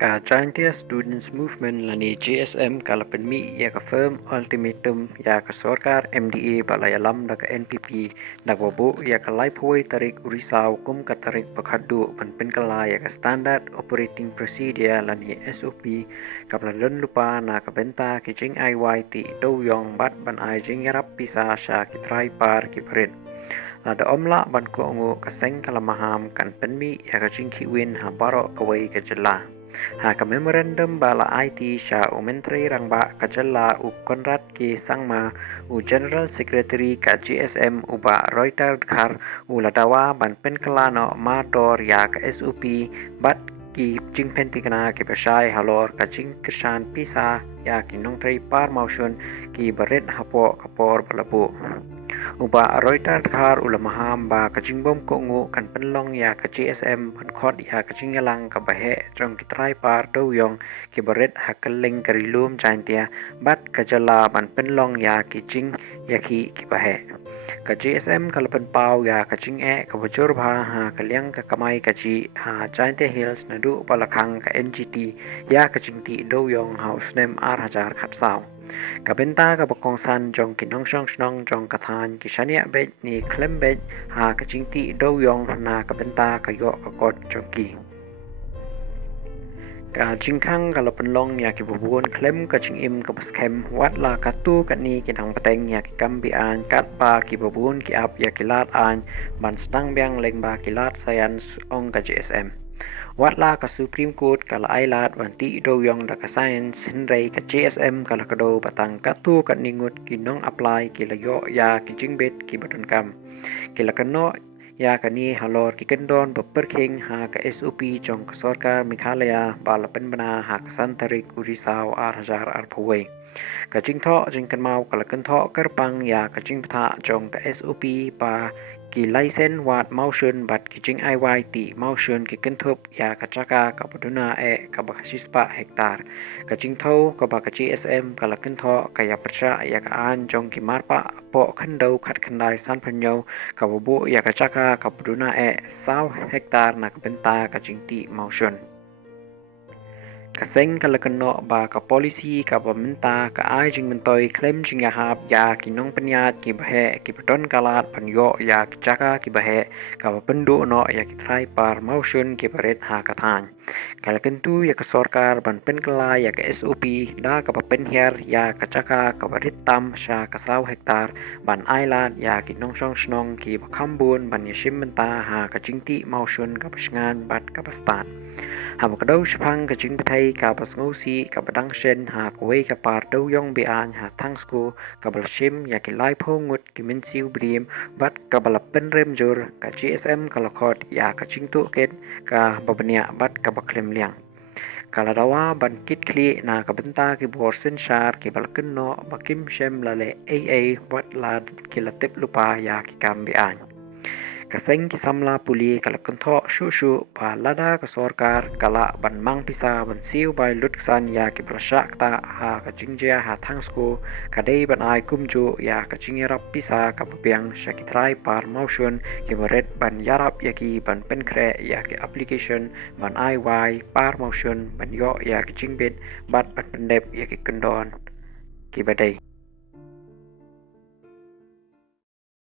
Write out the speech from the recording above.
Giantia Students Movement lani GSM kalapinmi ya ka firm ultimatum ya ka sorkar MDA balayalam daga NPP nagwabu ya ka laipoi tarik urisau kum ka tarik pakhadu panpin kala ya ka standard operating procedure lani SOP kaplan lupa na ka benta kijing IYT do yong bat ban ai jing yarap pisa sha kitrai par kibrit Lada omla ban ko ngu kaseng kalamaham kan penmi ya ka jing kiwin ha baro kawai ka jela Ha ka memorandum bala IT sha u menteri rangba ka jela u Konrad ki sangma u General Secretary ka GSM u ba Reuters khar u ladawa ban pen kalano mator ya ka SOP bat ki jing pentikana ki pasai halor ka jing kishan pisa ya ki nongtri par motion ki baret hapo kapor balabu Uba Reuters khar ulamaham ba kajingbom ko ngu kan penlong ya ka GSM kan khot ya kajingalang ka bahe trong kitrai par do yong ki baret hakaling karilum jantia bat kajala ban penlong ya kijing ya ki bahe ka GSM kalpan pau ya kajing ka bujur bha ha kalyang ka kamai kaji ha jantia hills nadu palakhang ka NGT ya kajing ti do yong house name 8000 khatsau Kabenta ka bakong san jong kinong snong jong kathan kisania bet ni klem bet ha kachingti do yong na kabenta kayo kakot jong ki ka jingkhang kalapan long ya ki bubuon klem kaching im ka paskem wat la katu kani kinang pateng ya ki kambi an kat pa ki bubuon ki ap ya ki lat an ban stang biang leng ba ki lat sayan ong ka GSM Watla ka Supreme Court kala ailat wanti do yong da ka science hinray ka GSM kala kado batang katu ka ningut kinong apply kila yo ya ki jingbet ki badon kam kila kano ya kani halor ki kendon beperking ha ka SOP jong ka sorkar Meghalaya bala penbana ha ka santarik urisau arhajar arpaway ka jingtho jingkan mau kala kentho kerpang ya ka jingpatha jong ka SOP pa ki license wat motion bat ki jing IYT motion ki kentup ya kachaka ka buduna ka bakasispa hektar ka jingtho ka ba ka GSM kala kentho ka ya percha ya ka an jong ki marpa po khandau khat khandai san phanyo ka bubu ya kachaka ka buduna saw hektar na ka benta ka jingti motion Kaseng kalakano ba ka policy ka pamenta ka ai jing mentoi claim jing ya hap ya kinong penyat ki bahe ki peton kalat panyo ya ki chaka ki bahe ka pendu no ya ki trai par motion ki paret ha kathan kalakentu ya ka sorkar ban pen kala ya ka SOP da ka pen her ya ka chaka ka barit tam sha ka saw hektar ban ailat ya ki nong song snong ki bakambun ban yashim menta ha ka jingti motion ka pasngan bat ka pastat Hàm ka đâu shpang ka jing bathai ka bas ngosi ka badang shen ha kwei ka par do yong bi an ha thang sko ka bal shim ya ki lai pho ngut ki min siu brim bat ka bal pen rem jur ka GSM ka lakhot ya ka jing tu ket ka babania bat ka baklem liang Kaladawa ban kit kli na ka benta ki bor sen shar ki bal kenno bakim shem lale AA wat lad ki latip lupa ya ki kam bi an Kaseng ki samla puli kala kentho shu pa lada ka sorkar kala ban mang pisa ban siu bai lutsan ya ki prasyak ta ha ka jingjia ha thangsku kadai ban ai kumju ya ka jingira pisa ka papiang shakitrai par motion ki boret ban yarap ya ki ban penkre ya ki application ban ai wai par motion ban yo ya ki jingbet bat ban pendep ya ki kendon ki badai